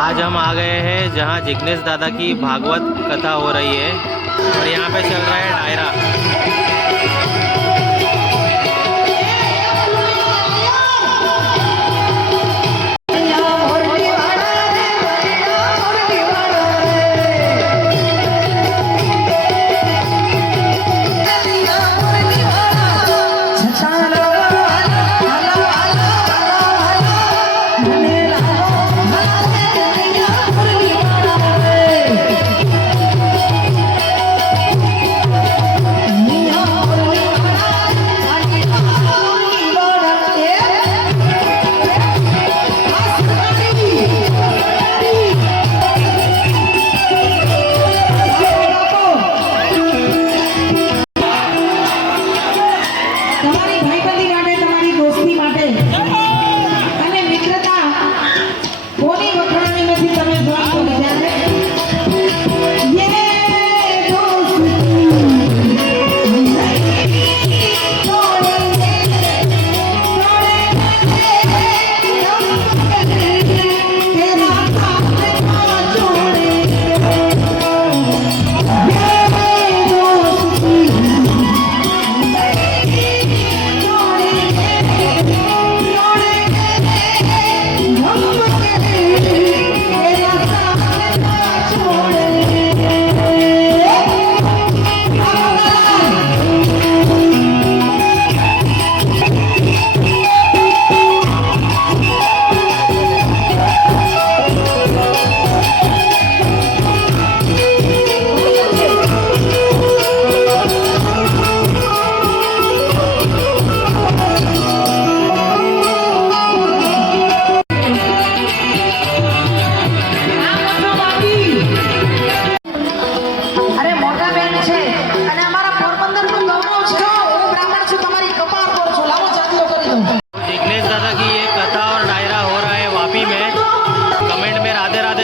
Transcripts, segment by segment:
आज हम आ गए हैं जहां जिग्नेश दादा की भागवत कथा हो रही है और यहाँ पे चल रहा है डायरा।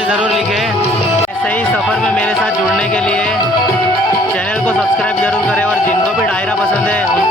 ज़रूर लिखें। ऐसे ही सफ़र में मेरे साथ जुड़ने के लिए चैनल को सब्सक्राइब ज़रूर करें और जिनको भी डायरा पसंद है